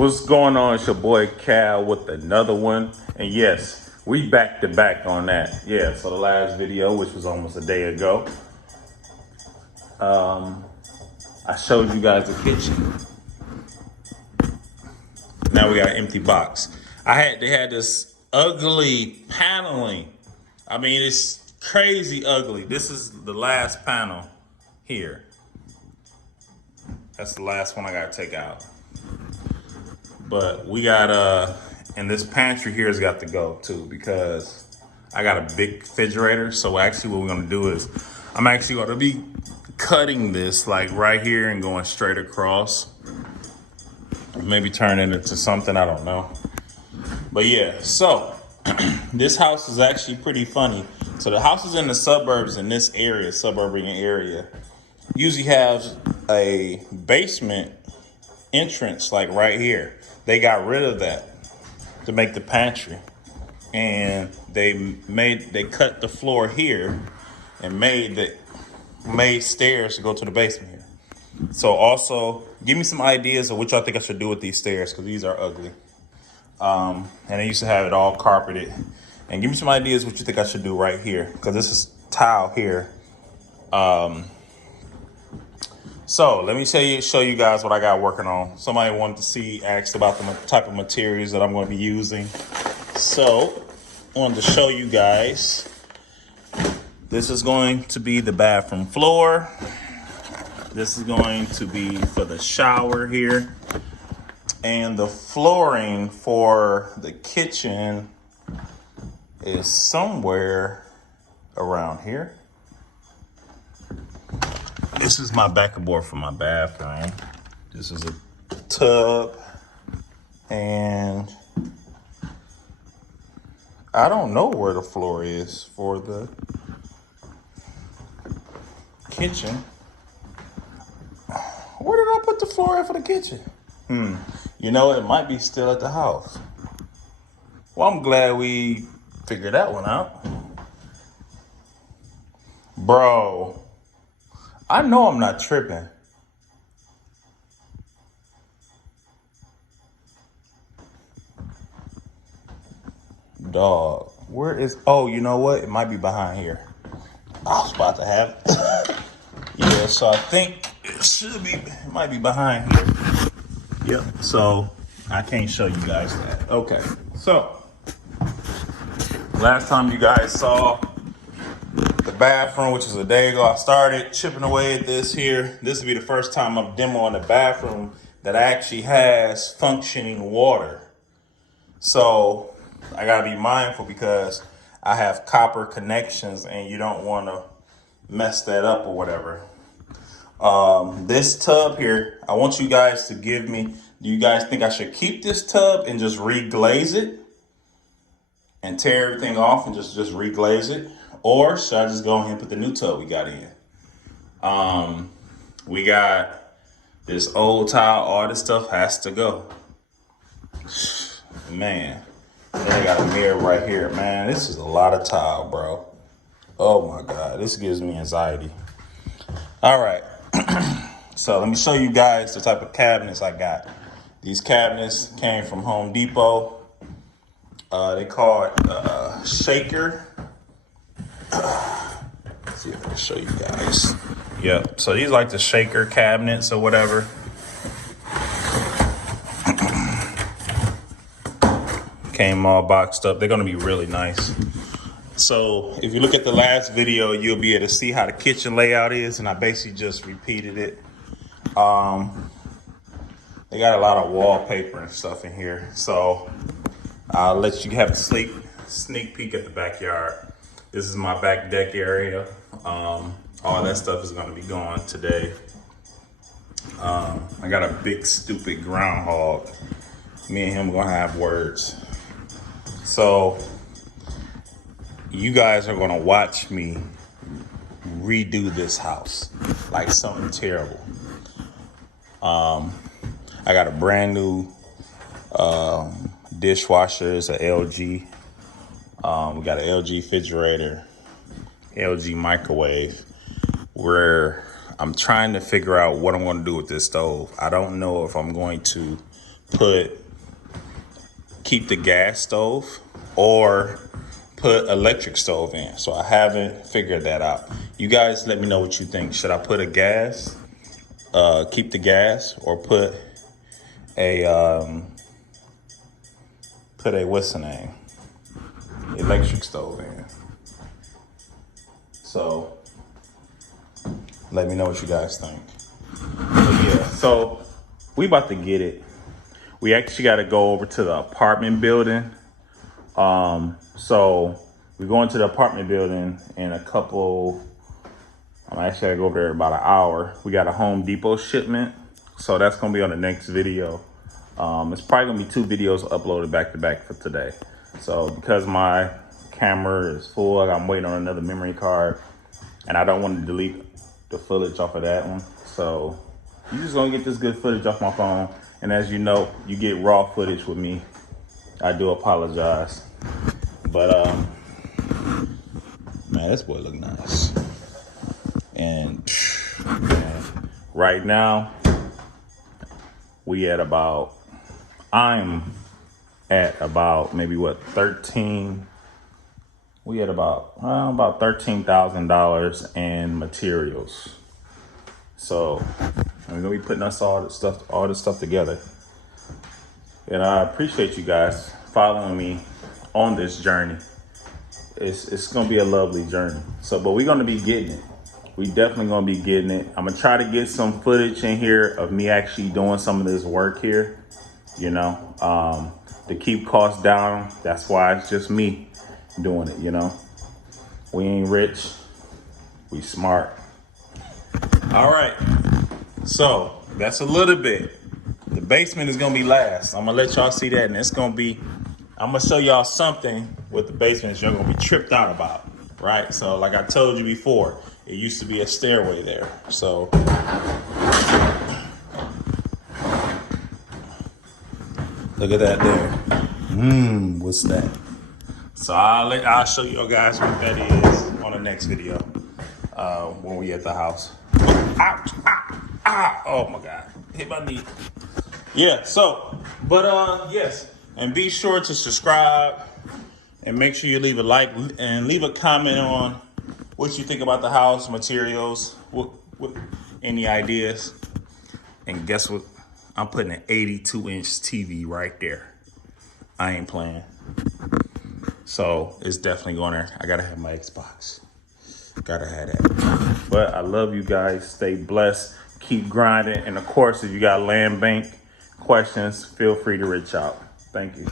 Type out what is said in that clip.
What's going on? It's your boy Cal with another one. And yes, we back to back on that. Yeah, so the last video, which was almost a day ago, I showed you guys the kitchen. Now we got an empty box. They had this ugly paneling. I mean, it's crazy ugly. This is the last panel here. That's the last one I gotta take out. But we got and this pantry here has got to go too because I got a big refrigerator. So actually what we're gonna do is I'm actually gonna be cutting this like right here and going straight across. Maybe turn it into something, I don't know. But yeah, so this house is actually pretty funny. So the houses in the suburbs in this area, suburban area, usually have a basement entrance like right here. They got rid of that to make the pantry, and they cut the floor here and made stairs to go to the basement here. So also give me some ideas of what y'all think I should do with these stairs because these are ugly. And they used to have it all carpeted. And give me some ideas what you think I should do right here because this is tile here. So let me show you guys what I got working on. Somebody wanted to asked about the type of materials that I'm going to be using. So I wanted to show you guys. This is going to be the bathroom floor. This is going to be for the shower here. And the flooring for the kitchen is somewhere around here. This is my backboard for my bathroom. This is a tub. And I don't know where the floor is for the kitchen. Where did I put the floor at for the kitchen? You know, it might be still at the house. Well, I'm glad we figured that one out. Bro, I know I'm not tripping. Dog, where is, oh, you know what? It might be behind here. I was about to have it. Yeah, so I think it might be behind here. Yep, so I can't show you guys that. Okay, so last time you guys saw the bathroom, which was a day ago, I started chipping away at this here. This will be the first time I'm demoing a bathroom that actually has functioning water. So I gotta be mindful because I have copper connections and you don't wanna mess that up or whatever. This tub here, I want you guys to give me, do you guys think I should keep this tub and just reglaze it and tear everything off and just reglaze it? Or should I just go ahead and put the new tub we got in? We got this old tile, all this stuff has to go. Man, then I got a mirror right here. Man, this is a lot of tile, bro. Oh my God, this gives me anxiety. All right. So let me show you guys the type of cabinets I got. These cabinets came from Home Depot. They call it shaker. Let's see if I can show you guys. Yep, so these like the shaker cabinets or whatever. Came all boxed up. They're gonna be really nice. So if you look at the last video, you'll be able to see how the kitchen layout is, and I basically just repeated it. They got a lot of wallpaper and stuff in here. So I'll let you have a sneak peek at the backyard. This is my back deck area. All that stuff is gonna be gone today. I got a big stupid groundhog. Me and him gonna have words. So you guys are gonna watch me redo this house like something terrible. I got a brand new dishwasher. It's an LG. We got an LG refrigerator, LG microwave. Where I'm trying to figure out what I'm going to do with this stove. I don't know if I'm going to keep the gas stove or put electric stove in. So I haven't figured that out. You guys let me know what you think. Should I put keep the gas, or put what's the name? Electric stove in. So let me know what you guys think. But yeah, so we about to get it. We actually got to go over to the apartment building. So we're going to the apartment building in I'm actually gotta go over there in about an hour. We got a Home Depot shipment. So that's gonna be on the next video. It's probably gonna be 2 videos uploaded back to back for today. So because my camera is full, I'm waiting on another memory card, and I don't want to delete the footage off of that one. So you're just gonna get this good footage off my phone. And as you know, you get raw footage with me. I do apologize. But man, this boy look nice. And man, right now I'm at about maybe 13. We at about $13,000 in materials. So we're gonna be putting all this stuff together. And I appreciate you guys following me on this journey. It's gonna be a lovely journey. But we're gonna be getting it. We definitely gonna be getting it. I'm gonna try to get some footage in here of me actually doing some of this work here, to keep costs down. That's why it's just me doing it, We ain't rich, we smart. All right, so that's a little bit. The basement is gonna be last. I'm gonna let y'all see that, and I'm gonna show y'all something with the basement that you're gonna be tripped out about, right? So like I told you before, it used to be a stairway there. So look at that there. What's that? So I'll show you guys what that is on the next video when we at the house. Ouch! Oh my God! Hit my knee. Yeah. So, but yes, and be sure to subscribe and make sure you leave a like and leave a comment on what you think about the house, materials, what any ideas. And guess what? I'm putting an 82-inch TV right there. I ain't playing. So it's definitely going there. I gotta have my Xbox. Gotta have that. But I love you guys. Stay blessed. Keep grinding. And of course, if you got land bank questions, feel free to reach out. Thank you.